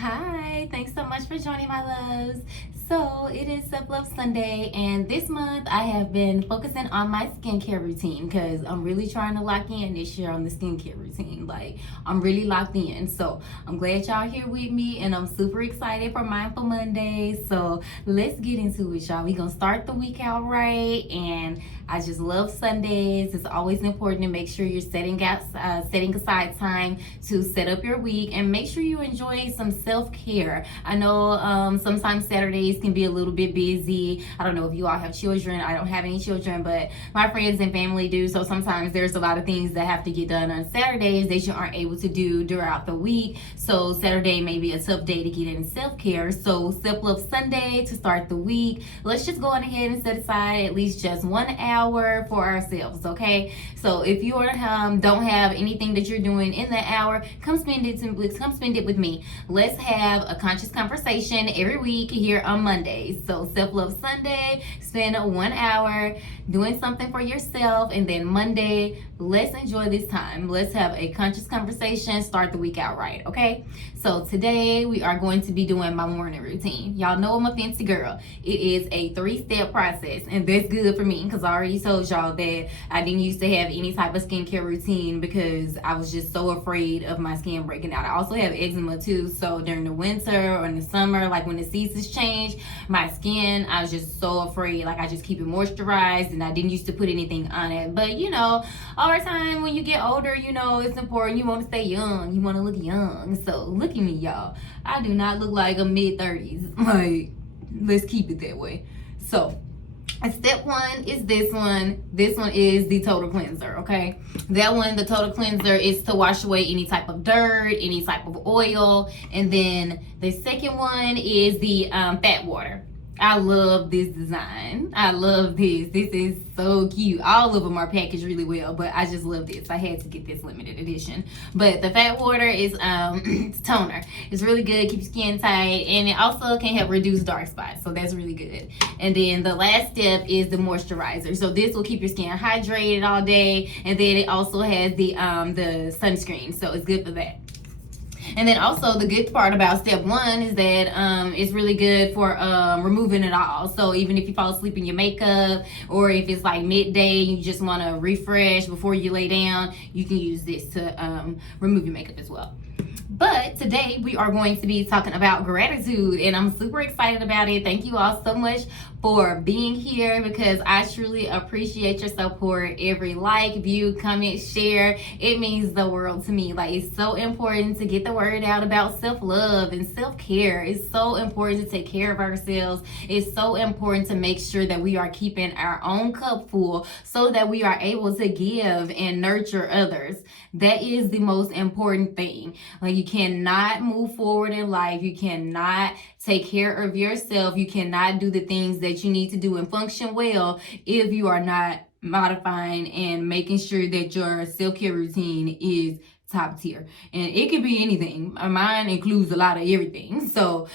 Hi, thanks so much for joining my loves. So it is Self-Love Sunday, and this month I have been focusing on my skincare routine because I'm really trying to lock in this year on the skincare routine. Like, I'm really locked in. So I'm glad y'all here with me, and I'm super excited for Mindful Monday. So let's get into it, y'all. We gonna start the week out right, and I just love Sundays. It's always important to make sure you're setting aside time to set up your week and make sure you enjoy some self-care. I know sometimes Saturdays can be a little bit busy. I don't know if you all have children. I don't have any children, but my friends and family do. So sometimes there's a lot of things that have to get done on Saturdays that you aren't able to do throughout the week. So Saturday may be a tough day to get in self-care. So Self-Love Sunday to start the week. Let's just go on ahead and set aside at least just 1 hour for ourselves, okay? So if you don't have anything that you're doing in that hour, come spend it with me. Let's have a conscious conversation every week here on Mondays. So Self-Love Sunday, spend 1 hour doing something for yourself, and then Monday, let's enjoy this time. Let's have a conscious conversation, start the week out right, okay? So today we are going to be doing my morning routine. Y'all know I'm a fancy girl. It is a 3-step process, and that's good for me because I already told y'all that I didn't used to have any type of skincare routine because I was just so afraid of my skin breaking out. I also have eczema too, so during the winter or in the summer, like when the seasons change, my skin, I was just so afraid. Like, I just keep it moisturized, and I didn't used to put anything on it. But you know, over time when you get older, you know, it's important. You want to stay young. You want to look young. So look at me, y'all. I do not look like a mid-30s. Like, let's keep it that way. So step 1 is this one. This one is the total cleanser, okay? That one, the total cleanser, is to wash away any type of dirt, any type of oil. And then the second one is the fat water. I love this design. I love this. This is so cute. All of them are packaged really well, but I just love this. I had to get this limited edition. But the fat water is it's toner. It's really good, keeps skin tight, and it also can help reduce dark spots. So that's really good. And then the last step is the moisturizer. So this will keep your skin hydrated all day, and then it also has the sunscreen. So it's good for that. And then also the good part about step 1 is that it's really good for removing it all. So even if you fall asleep in your makeup, or if it's like midday, you just want to refresh before you lay down, you can use this to remove your makeup as well. But today we are going to be talking about gratitude, and I'm super excited about it. Thank you all so much for being here because I truly appreciate your support. Every like, view, comment, share, it means the world to me. Like, it's so important to get the word out about self-love and self-care. It's so important to take care of ourselves. It's so important to make sure that we are keeping our own cup full so that we are able to give and nurture others. That is the most important thing. Like, you cannot move forward in life. You cannot take care of yourself. You cannot do the things that you need to do and function well if you are not modifying and making sure that your self-care routine is top tier. And it could be anything. Mine includes a lot of everything. So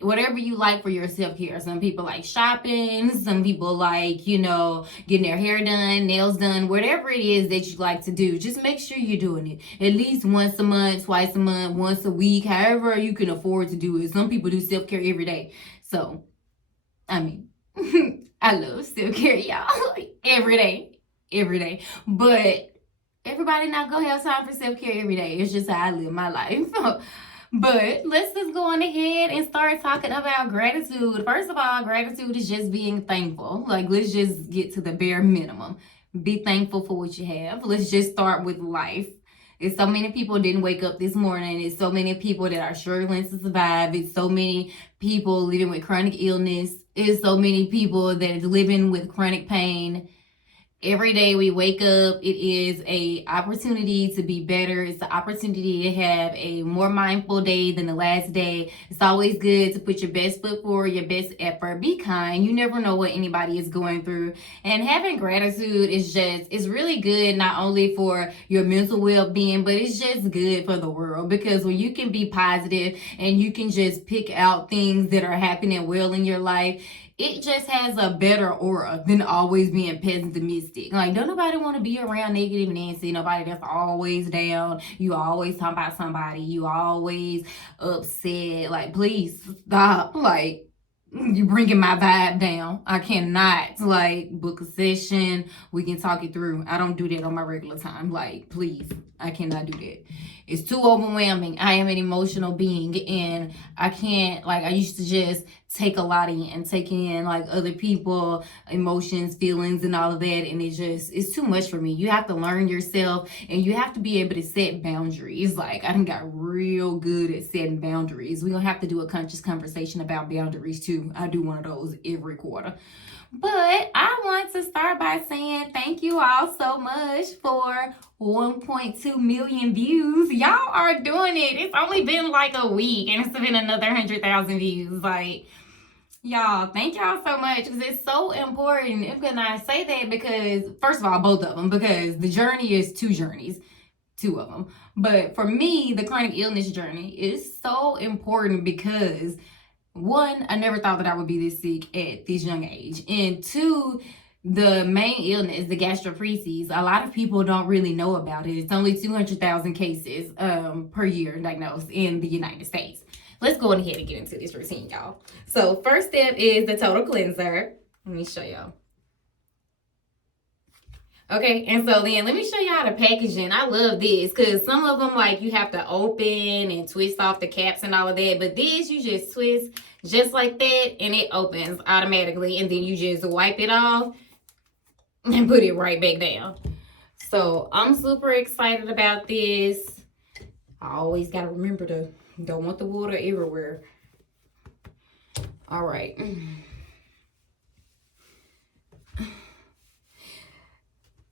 whatever you like for your self-care. Some people like shopping. Some people like, you know, getting their hair done, nails done, whatever it is that you like to do. Just make sure you're doing it at least once a month, twice a month, once a week, however you can afford to do it. Some people do self-care every day. So, I mean, I love self-care, y'all. Every day. But everybody not gonna have time for self-care every day. It's just how I live my life. But let's just go on ahead and start talking about gratitude. First of all, gratitude is just being thankful. Like, let's just get to the bare minimum. Be thankful for what you have. Let's just start with life. It's so many people didn't wake up this morning. It's so many people that are struggling to survive. It's so many people living with chronic illness. It's so many people that are living with chronic pain. Every day we wake up, it is a opportunity to be better. It's an opportunity to have a more mindful day than the last day. It's always good to put your best foot forward, your best effort. Be kind. You never know what anybody is going through. And having gratitude is really good, not only for your mental well-being, but it's just good for the world. Because when you can be positive and you can just pick out things that are happening well in your life, it just has a better aura than always being pessimistic. Like, don't nobody want to be around negative Nancy, nobody that's always down. You always talking about somebody, you always upset. Like, please stop. Like, you bringing my vibe down. I cannot, like, book a session. We can talk it through. I don't do that on my regular time. Like, please, I cannot do that. It's too overwhelming. I am an emotional being, and I can't, like, I used to just take a lot in, take in, like, other people, emotions, feelings, and all of that, and it's too much for me. You have to learn yourself, and you have to be able to set boundaries. Like, I done got real good at setting boundaries. We're gonna have to do a conscious conversation about boundaries, too. I do one of those every quarter. But I want to start by saying thank you all so much for 1.2 million views. Y'all are doing it. It's only been like a week and it's been another 100,000 views. Like, y'all, thank y'all so much, because it's so important. And I say that because, first of all, both of them, because the journey is two journeys. Two of them. But for me, the chronic illness journey is so important because, one, I never thought that I would be this sick at this young age. And two, the main illness, the gastroparesis, a lot of people don't really know about it. It's only 200,000 cases per year diagnosed in the United States. Let's go ahead and get into this routine, y'all. So first step is the total cleanser. Let me show y'all. Okay, and so then let me show y'all the packaging. I love this because some of them, like, you have to open and twist off the caps and all of that. But this, you just twist just like that and it opens automatically. And then you just wipe it off and put it right back down. So I'm super excited about this. I always got to remember to don't want the water everywhere. All right.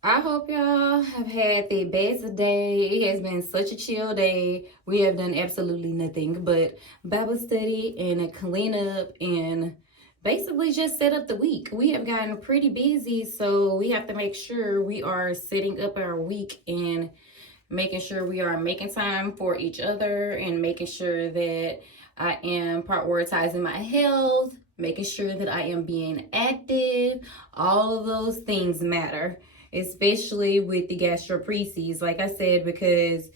I hope y'all have had the best day. It has been such a chill day. We have done absolutely nothing but Bible study and a clean up and basically just set up the week. We have gotten pretty busy, so we have to make sure we are setting up our week and making sure we are making time for each other and making sure that I am prioritizing my health, making sure that I am being active. All of those things matter, especially with the gastroparesis, like I said, because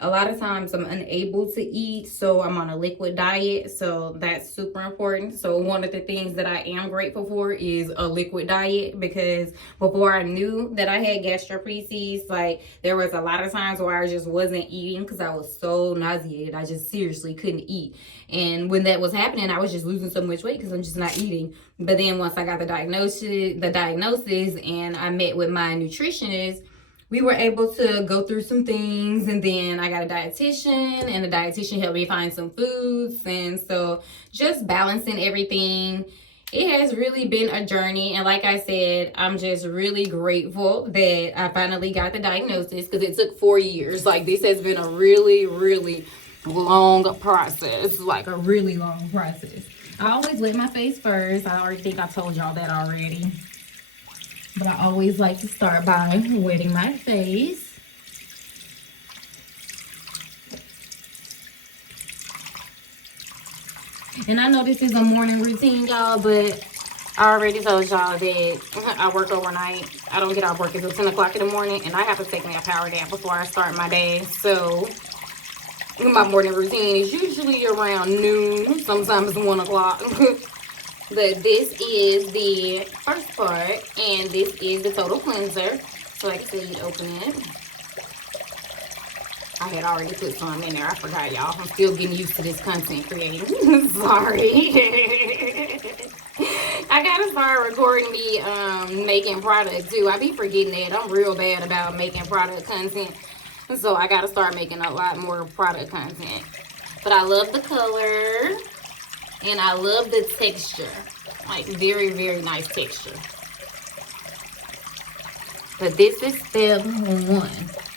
a lot of times I'm unable to eat, so I'm on a liquid diet, so that's super important. So one of the things that I am grateful for is a liquid diet, because before I knew that I had gastroparesis, like, there was a lot of times where I just wasn't eating because I was so nauseated. I just seriously couldn't eat. And when that was happening, I was just losing so much weight because I'm just not eating. But then once I got the diagnosis and I met with my nutritionist, we were able to go through some things, and then I got a dietitian, and the dietitian helped me find some foods. And so just balancing everything, it has really been a journey. And like I said, I'm just really grateful that I finally got the diagnosis, because it took 4 years. Like, this has been a really, really long process, like a really long process. I always wet my face first. I already think I told y'all that already. But I always like to start by wetting my face. And I know this is a morning routine, y'all, but I already told y'all that I work overnight. I don't get off work until 10 o'clock in the morning, and I have to take me a power nap before I start my day. So my morning routine is usually around noon, sometimes 1 o'clock. But this is the first part, and this is the total cleanser. So like I said, you open it. I had already put some in there. I forgot, y'all. I'm still getting used to this content creating. Sorry. I gotta start recording me making product too. I be forgetting that. I'm real bad about making product content. So I gotta start making a lot more product content. But I love the color. And I love the texture. Like, very, very nice texture. But this is step 1.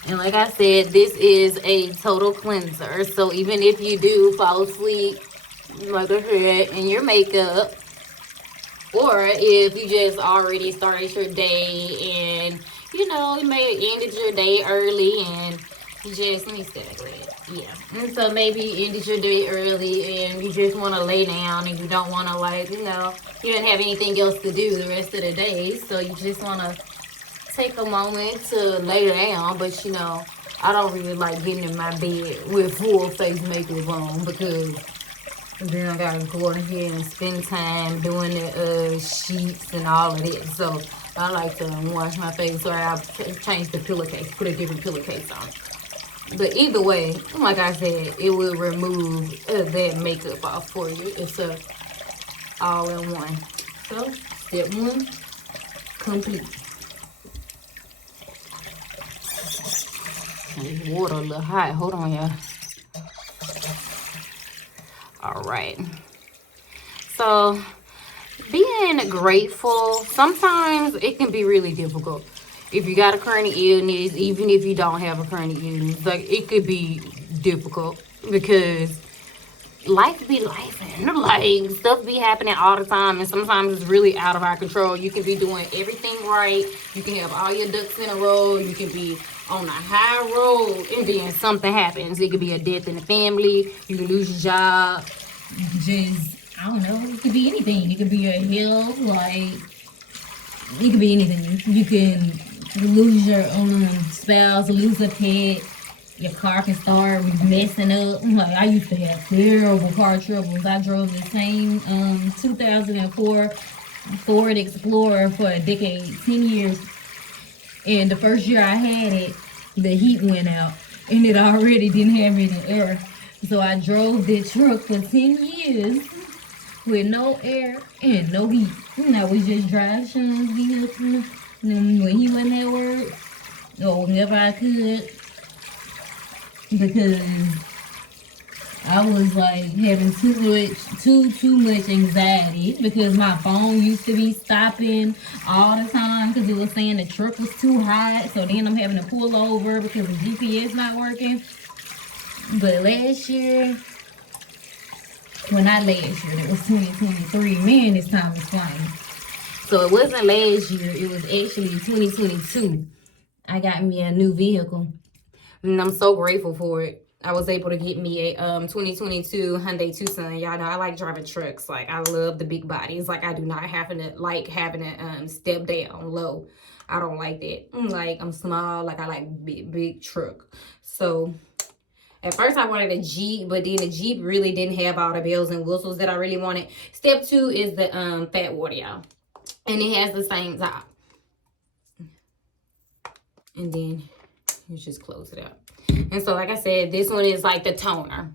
And like I said, this is a total cleanser. So even if you do fall asleep, like I said, in your makeup, or if you just already started your day and, you know, you may have ended your day early and Just, let me step back red. Yeah. And so maybe you ended your day early and you just want to lay down and you don't want to, like, you know, you don't have anything else to do the rest of the day. So you just want to take a moment to lay down. But, you know, I don't really like getting in my bed with full face makeup on because then I got to go ahead and spend time doing the sheets and all of it. So I like to wash my face, or I'll change the pillowcase, put a different pillowcase on. But either way, like I said, it will remove that makeup off for you. It's a all in one. So, step one, complete. And this water a little hot. Hold on, y'all. All right. So, being grateful, sometimes it can be really difficult. If you got a chronic illness, even if you don't have a chronic illness, like, it could be difficult because life be life, and like, stuff be happening all the time, and sometimes it's really out of our control. You can be doing everything right, you can have all your ducks in a row, you can be on a high road, and then something happens. It could be a death in the family, you can lose your job, just, I don't know, it could be anything. It could be your health, like, it could be anything. You can lose your spouse, lose a pet, your car can start messing up. Like, I used to have terrible car troubles. I drove the same 2004 Ford Explorer for a decade, 10 years. And the first year I had it, the heat went out and it already didn't have any air. So I drove the truck for 10 years with no air and no heat. And I was just drive Sean's vehicle. And when he wasn't at work, or whenever I could, because I was like having too much anxiety because my phone used to be stopping all the time because it was saying the truck was too hot. So then I'm having to pull over because the GPS not working. But last year, well, not last year, it was 2023. Man, this time is flying. So it wasn't last year, it was actually 2022. I got me a new vehicle, and I'm so grateful for it. I was able to get me a 2022 Hyundai Tucson. Y'all know I like driving trucks. Like, I love the big bodies. Like, I do not having to step down low. I don't like that. Like, I'm small. Like, I like big truck. So at first I wanted a Jeep, but then the Jeep really didn't have all the bells and whistles that I really wanted. Step 2 is the fat water, y'all. And it has the same top. And then you just close it up. And so, like I said, this one is like the toner.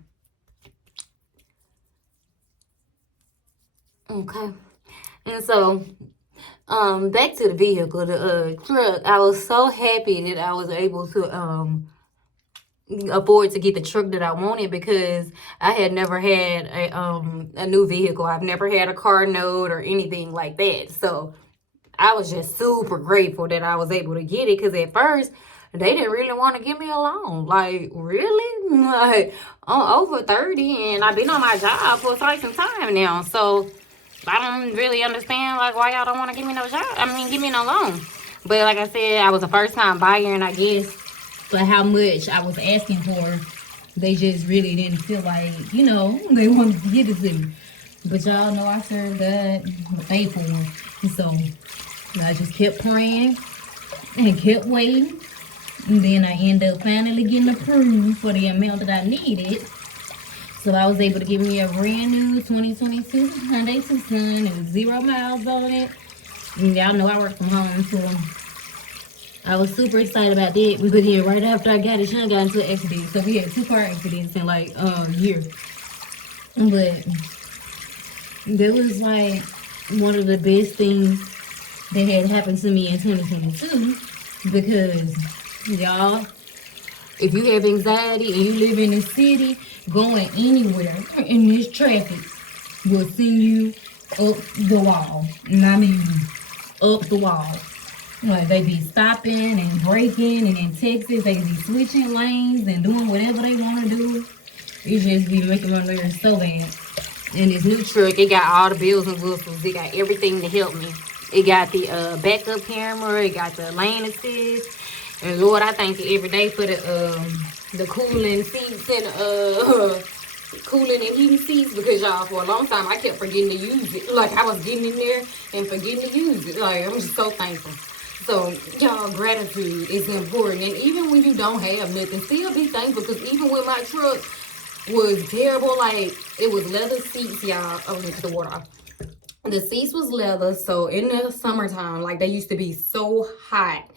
Okay. And so, back to the vehicle, the truck. I was so happy that I was able to afford to get the truck that I wanted because I had never had a new vehicle. I've never had a car note or anything like that. So I was just super grateful that I was able to get it, because at first they didn't really want to give me a loan. Like, really? Like, I'm over 30 and I've been on my job for quite some time now. So I don't really understand, like, why y'all don't want to give me no job. Give me no loan. But like I said, I was a first time buyer, and I guess for how much I was asking for, they just really didn't feel like, you know, they wanted to give it to me. But y'all know I serve God faithful. And so I just kept praying and kept waiting. And then I ended up finally getting approved for the amount that I needed. So I was able to get me a brand new 2022 Hyundai Tucson and 0 miles on it. And y'all know I work from home, so I was super excited about that. But then right after I got it, Sean got into an accident. So we had 2 car accidents in like a year. But that was like one of the best things that had happened to me in 2022. Because y'all, if you have anxiety and you live in the city, going anywhere in this traffic will send you up the wall. And I mean up the wall. Like, they be stopping and braking, and in Texas they be switching lanes and doing whatever they want to do. It just be making my nerves so bad. And this new truck, it got all the bells and whistles. It got everything to help me. It got the backup camera. It got the lane assist. And Lord, I thank you every day for the the cooling seats and cooling and heating seats, because y'all, for a long time I kept forgetting to use it. Like, I was getting in there and forgetting to use it. Like, I'm just so thankful. So y'all, gratitude is important. And even when you don't have nothing, still be thankful, because even when my truck was terrible, like, it was leather seats, y'all. Oh, let the water off. The seats was leather, so in the summertime, like, they used to be so hot,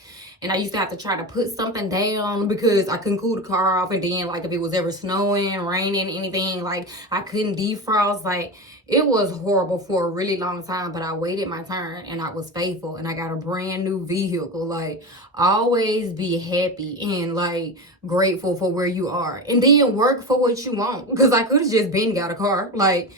and I used to have to try to put something down because I couldn't cool the car off. And then, like, if it was ever snowing, raining, anything, like, I couldn't defrost. Like, it was horrible for a really long time, but I waited my turn and I was faithful, and I got a brand new vehicle. Like, always be happy and, like, grateful for where you are, and then work for what you want, because I could have just been got a car. Like,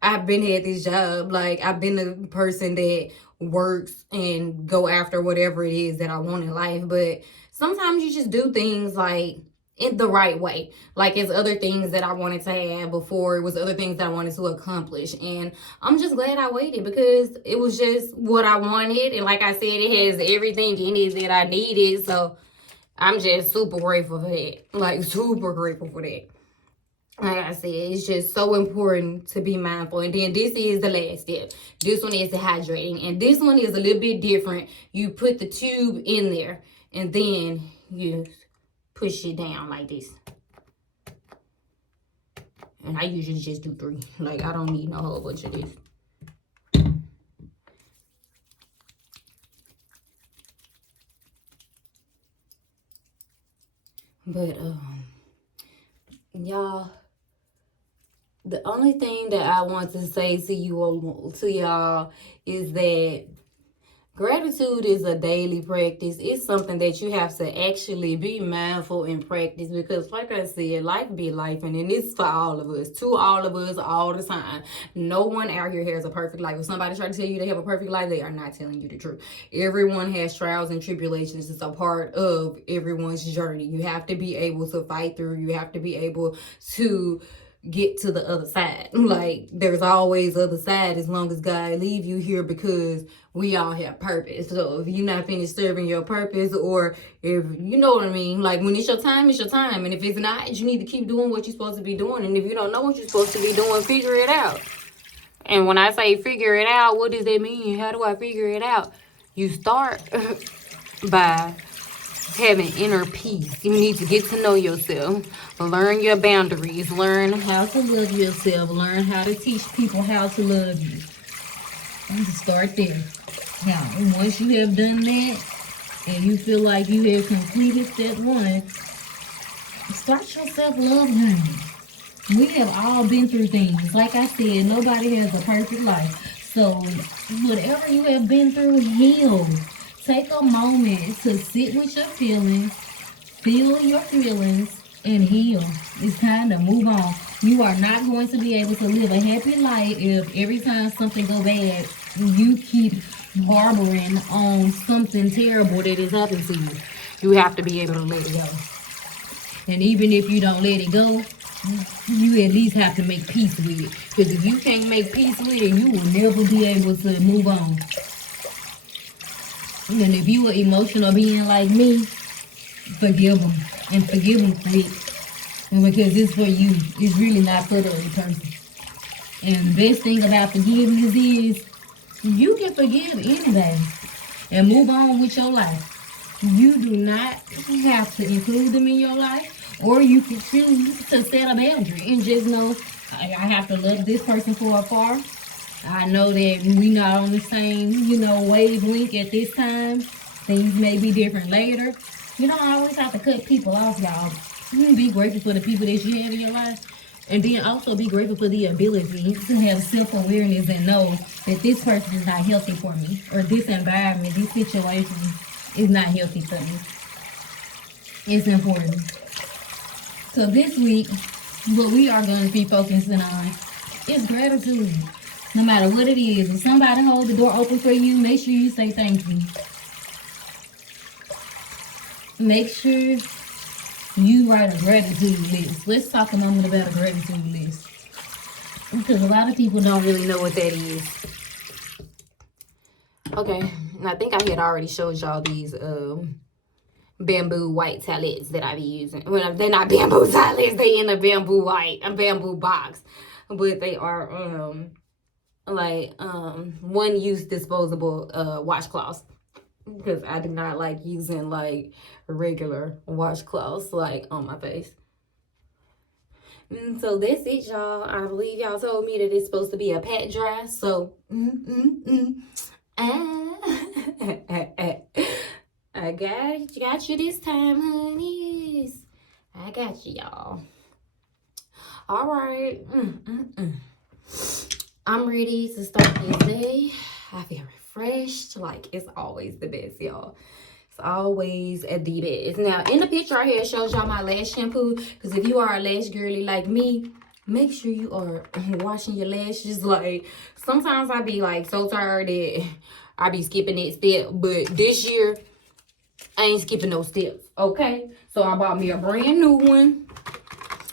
I've been had this job. Like, I've been the person that works and go after whatever it is that I want in life. But sometimes you just do things, like, in the right way. Like, it's other things that I wanted to have before. It was other things that I wanted to accomplish. And I'm just glad I waited, because it was just what I wanted. And like I said, it has everything in it that I needed. So I'm just super grateful for that. Like, super grateful for that. Like I said, it's just so important to be mindful. And then this is the last step. This one is the hydrating. And this one is a little bit different. You put the tube in there, and then you push it down like this. And I usually just do 3. Like, I don't need no whole bunch of this. But, y'all, the only thing that I want to say to y'all is that gratitude is a daily practice. It's something that you have to actually be mindful and practice, because, like I said, life be life, and it's for all of us, to all of us, all the time. No one out here has a perfect life. If somebody try to tell you they have a perfect life, they are not telling you the truth. Everyone has trials and tribulations. It's a part of everyone's journey. You have to be able to fight through. You have to be able to get to the other side. Like, there's always other side, as long as God leave you here, because we all have purpose. So if you're not finished serving your purpose, or if you know what I mean, like, when it's your time, it's your time. And if it's not, you need to keep doing what you're supposed to be doing. And if you don't know what you're supposed to be doing, figure it out. And when I say figure it out, what does that mean? How do I figure it out? You start by having inner peace. You need to get to know yourself, learn your boundaries, learn how to love yourself, learn how to teach people how to love you. And to start there. Now, once you have done that, and you feel like you have completed step 1, start your self-love journey. We have all been through things. Like I said, nobody has a perfect life. So whatever you have been through, heal. Take a moment to sit with your feelings, feel your feelings, and heal. It's time to move on. You are not going to be able to live a happy life if every time something goes bad, you keep harboring on something terrible that has happened to you. You have to be able to let it go. And even if you don't let it go, you at least have to make peace with it. Because if you can't make peace with it, you will never be able to move on. And if you are emotional being like me, forgive them. And forgive them quick. And because it's for you. It's really not for the other person. And the best thing about forgiveness is you can forgive anybody and move on with your life. You do not have to include them in your life, or you can choose to set a boundary and just know, I have to love this person for afar. I know that we're not on the same, wavelength at this time. Things may be different later. You don't always have to cut people off, y'all. You can be grateful for the people that you have in your life. And then also be grateful for the ability to have self-awareness and know that this person is not healthy for me. Or this environment, this situation is not healthy for me. It's important. So this week, what we are going to be focusing on is gratitude. No matter what it is. If somebody holds the door open for you, make sure you say thank you. Make sure you write a gratitude list. Let's talk a moment about a gratitude list. Because a lot of people don't really know what that is. Okay, and I think I had already showed y'all these bamboo white towelettes that I be using. Well, they're not bamboo towelettes, they in a bamboo box. But they are like one use disposable washcloths. Because I do not like using like regular washcloths like on my face. So that's it, y'all. I believe y'all told me that it's supposed to be a pat dry. So I got you this time, honeys. I got you, y'all. All right. I'm ready to start this day. I feel refreshed. Like, it's always the best, y'all. It's always at the best. Now, in the picture right here, it shows y'all my lash shampoo. Because if you are a lash girly like me, make sure you are washing your lashes. Like, sometimes I be, like, so tired that I be skipping that step. But this year, I ain't skipping no steps, okay? So, I bought me a brand new one.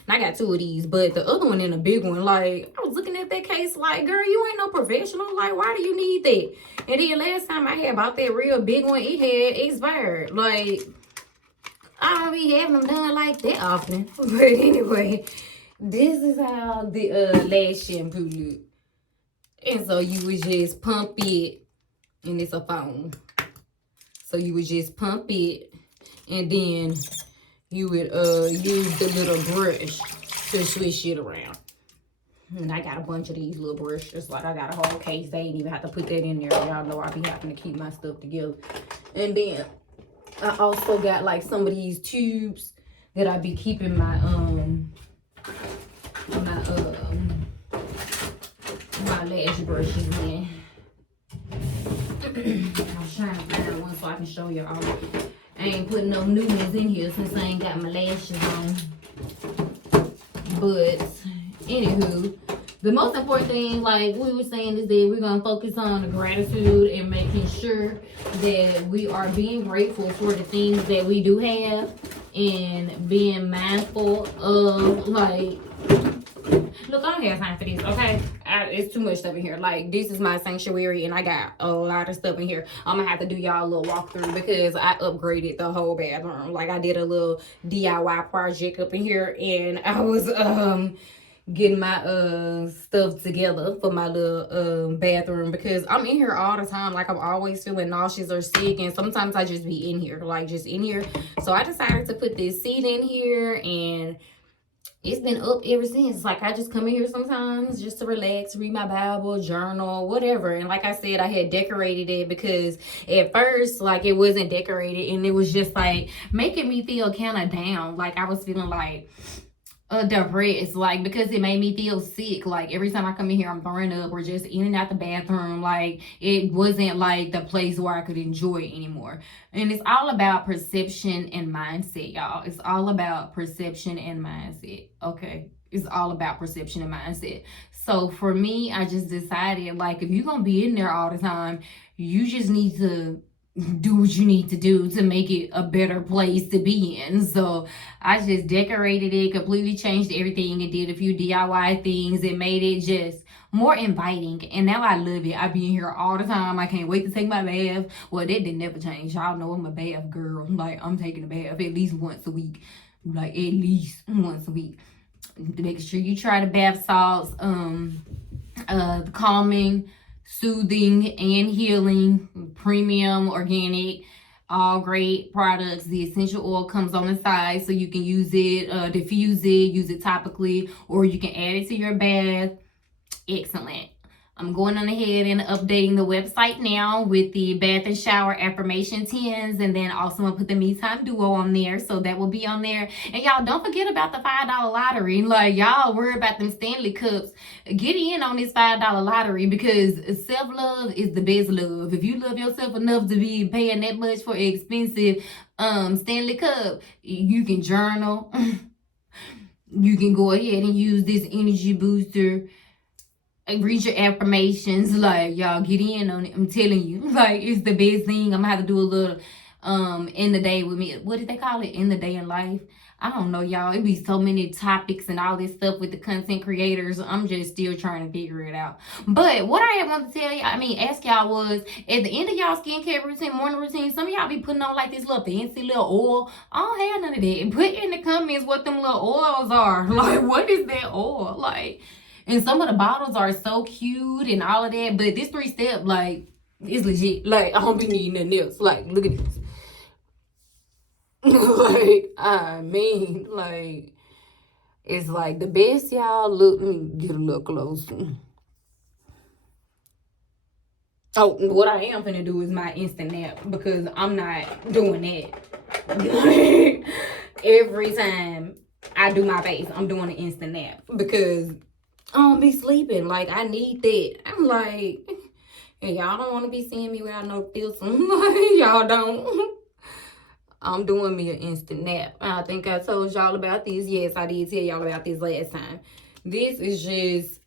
And I got 2 of these, but the other one in a big one, like, I was looking at that case like, girl, you ain't no professional. Like, why do you need that? And then last time I had bought that real big one, it had expired. Like, I don't be having them done like that often. But anyway, this is how the lash shampoo look. And so you would just pump it, and it's a foam. So you would just pump it, and then you would use the little brush to swish it around. And I got a bunch of these little brushes. Like, I got a whole case. They ain't even have to put that in there. Y'all know I be having to keep my stuff together. And then I also got like some of these tubes that I be keeping my lash brushes in. I was trying to find one so I can show y'all. I ain't putting no new ones in here since I ain't got my lashes on. But, anywho, the most important thing, like we were saying, is that we're going to focus on gratitude and making sure that we are being grateful for the things that we do have and being mindful of, like, look, I don't have time for this, okay? It's too much stuff in here. Like, this is my sanctuary, and I got a lot of stuff in here. I'm gonna have to do y'all a little walkthrough because I upgraded the whole bathroom. Like, I did a little DIY project up in here, and I was getting my stuff together for my little bathroom because I'm in here all the time. Like, I'm always feeling nauseous or sick, and sometimes I just be in here, like, just in here. So I decided to put this seat in here, and it's been up ever since. Like, I just come in here sometimes just to relax, read my Bible, journal, whatever. And like I said, I had decorated it because at first, like, it wasn't decorated, and it was just like making me feel kind of down. Like, I was feeling like depressed, like, because it made me feel sick. Like, every time I come in here, I'm throwing up or just in and out the bathroom. Like, it wasn't like the place where I could enjoy it anymore. And it's all about perception and mindset, y'all. It's all about perception and mindset, okay? It's all about perception and mindset. So for me, I just decided, like, if you're gonna be in there all the time, you just need to do what you need to do to make it a better place to be in. So I just decorated it, completely changed everything, and did a few DIY things and made it just more inviting. And now I love it. I be in here all the time. I can't wait to take my bath. Well, that did never change. Y'all know I'm a bath girl. Like, I'm taking a bath at least once a week. Like, at least once a week. Make sure you try the bath salts, calming, soothing, and healing, premium, organic, all great products. The essential oil comes on the side, so you can use it, diffuse it, use it topically, or you can add it to your bath. Excellent. I'm going on ahead and updating the website now with the bath and shower affirmation 10s, and then also I'm gonna put the Me Time Duo on there, so that will be on there. And y'all, don't forget about the $5 lottery. Like, y'all worry about them Stanley Cups. Get in on this $5 lottery because self-love is the best love. If you love yourself enough to be paying that much for an expensive Stanley Cup, you can journal. You can go ahead and use this energy booster. Read your affirmations. Like, y'all, get in on it. I'm telling you, like, it's the best thing. I'm gonna have to do a little in the day with me. What did they call it? In the day in life. I don't know, y'all. It be so many topics and all this stuff with the content creators. I'm just still trying to figure it out. But what I want to tell y'all, ask y'all was, at the end of y'all skincare routine, morning routine, some of y'all be putting on like this little fancy little oil. I don't have none of that. Put in the comments what them little oils are. Like, what is that oil? Like, and some of the bottles are so cute and all of that. But this 3-step, like, it's legit. Like, I don't be needing nothing else. Like, look at this. Like, like, it's like the best, y'all. Look, let me get a little closer. Oh, what I am finna do is my instant nap, because I'm not doing that. Every time I do my face, I'm doing an instant nap, because I don't be sleeping. Like, I need that. I'm like, and y'all don't want to be seeing me without no filter. Y'all don't. I'm doing me an instant nap. I think I told y'all about this. Yes, I did tell y'all about this last time. This is just,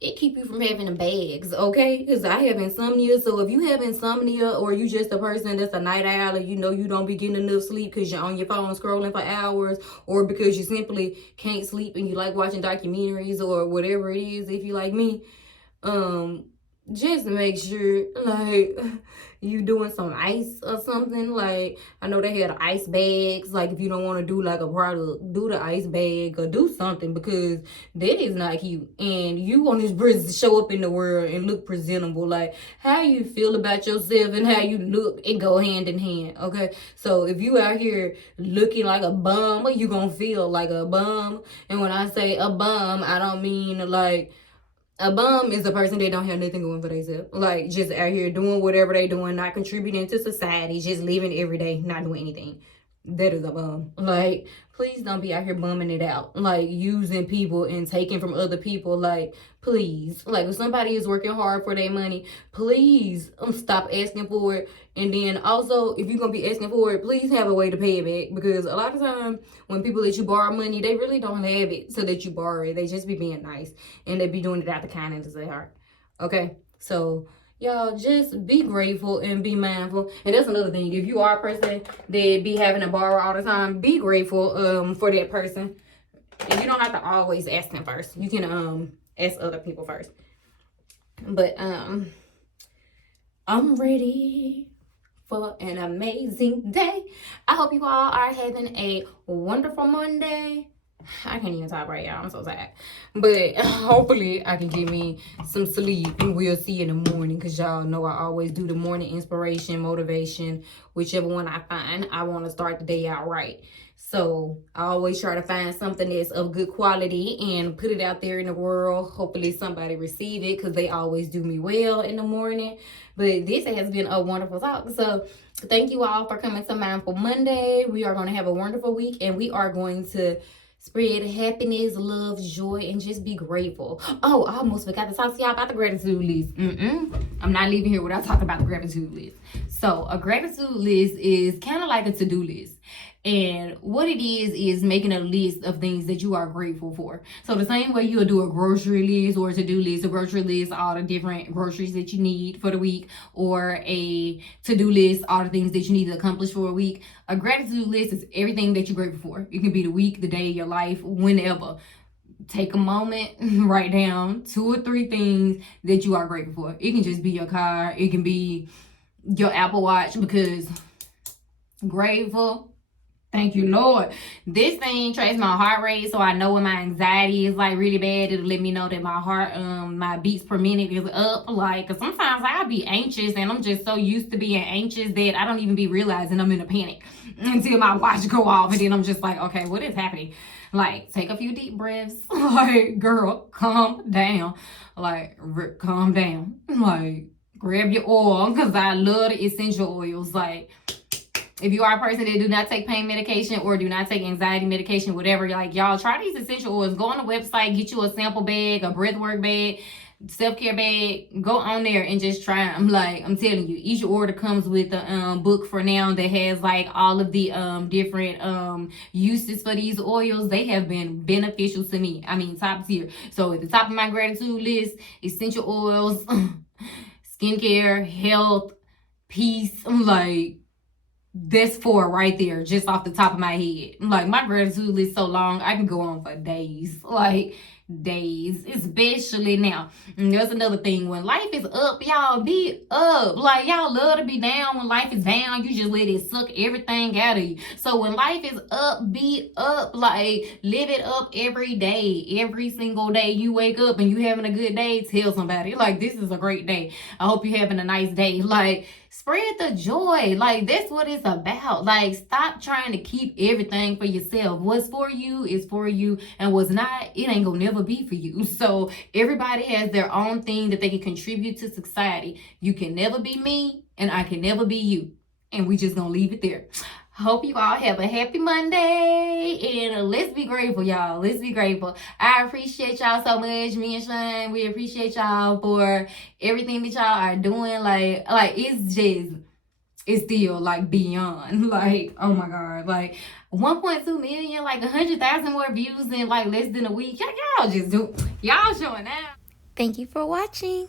it keep you from having the bags, okay? Because I have insomnia. So if you have insomnia, or you just a person that's a night owl and you know you don't be getting enough sleep because you're on your phone scrolling for hours, or because you simply can't sleep and you like watching documentaries or whatever it is, if you like me, just make sure, like, you doing some ice or something. Like, I know they had ice bags. Like, if you don't want to do like a product, do the ice bag or do something, because that is not cute. And you want to show up in the world and look presentable. Like, how you feel about yourself and how you look, it go hand in hand, okay? So if you out here looking like a bum, you gonna feel like a bum. And when I say a bum, I don't mean like, a bum is a person that don't have nothing going for themselves. Like, just out here doing whatever they doing, not contributing to society, just living every day, not doing anything. That is a bum. Like, please don't be out here bumming it out. Like, using people and taking from other people. Like, please. Like, if somebody is working hard for their money, please stop asking for it. And then also, if you're going to be asking for it, please have a way to pay it back. Because a lot of times, when people let you borrow money, they really don't have it so that you borrow it. They just be being nice. And they be doing it out the kindness of their heart. Okay? So, y'all, just be grateful and be mindful. And that's another thing. If you are a person that be having to borrow all the time, be grateful for that person. And you don't have to always ask them first. You can ask other people first. But I'm ready for an amazing day. I hope you all are having a wonderful Monday. I can't even talk right, y'all. I'm so sad. But hopefully I can get me some sleep, and we'll see in the morning, because y'all know I always do the morning inspiration, motivation, whichever one I find. I want to start the day out right. So I always try to find something that's of good quality and put it out there in the world. Hopefully somebody receive it, because they always do me well in the morning. But this has been a wonderful talk. So thank you all for coming to Mindful Monday. We are going to have a wonderful week, and we are going to spread happiness, love, joy, and just be grateful. Oh, I almost forgot to talk to y'all about the gratitude list. I'm not leaving here without talking about the gratitude list. So a gratitude list is kind of like a to-do list. And what it is making a list of things that you are grateful for. So the same way you'll do a grocery list or a to-do list, a grocery list, all the different groceries that you need for the week, or a to-do list, all the things that you need to accomplish for a week. A gratitude list is everything that you're grateful for. It can be the week, the day, your life, whenever. Take a moment, write down 2 or 3 things that you are grateful for. It can just be your car. It can be your Apple Watch, because grateful. Thank you, Lord. This thing tracks my heart rate, so I know when my anxiety is like really bad. It'll let me know that my heart, my beats per minute is up. Like, cause sometimes I'll be anxious, and I'm just so used to being anxious that I don't even be realizing I'm in a panic until my watch go off, and then I'm just like, okay, what is happening? Like, take a few deep breaths. Like, girl, calm down. Like, calm down. Like, grab your oil, cause I love the essential oils. Like, if you are a person that do not take pain medication or do not take anxiety medication, whatever, like, y'all, try these essential oils. Go on the website, get you a sample bag, a breathwork bag, self-care bag. Go on there and just try them. Like, I'm telling you, each order comes with a book for now that has like all of the different uses for these oils. They have been beneficial to me. I mean, top tier. So at the top of my gratitude list, essential oils, skincare, health, peace. Like, That's 4 right there, just off the top of my head. Like, my gratitude list so long, I can go on for days. Like, days, especially now. And there's another thing. When life is up, y'all be up. Like, y'all love to be down. When life is down, you just let it suck everything out of you. So when life is up, be up. Like, live it up every day. Every single day you wake up and you having a good day, tell somebody, like, this is a great day. I hope you're having a nice day. Like, spread the joy. Like, that's what it's about. Like, stop trying to keep everything for yourself. What's for you is for you, and what's not, it ain't gonna never be for you. So everybody has their own thing that they can contribute to society. You can never be me, and I can never be you. And we just gonna leave it there. Hope you all have a happy Monday, and let's be grateful, y'all. Let's be grateful. I appreciate y'all so much. Me and Sean, we appreciate y'all for everything that y'all are doing. Like it's still like beyond. Like, oh my God, like 1.2 million, like 100,000 more views in like less than a week. Y'all just do, y'all showing out. Thank you for watching.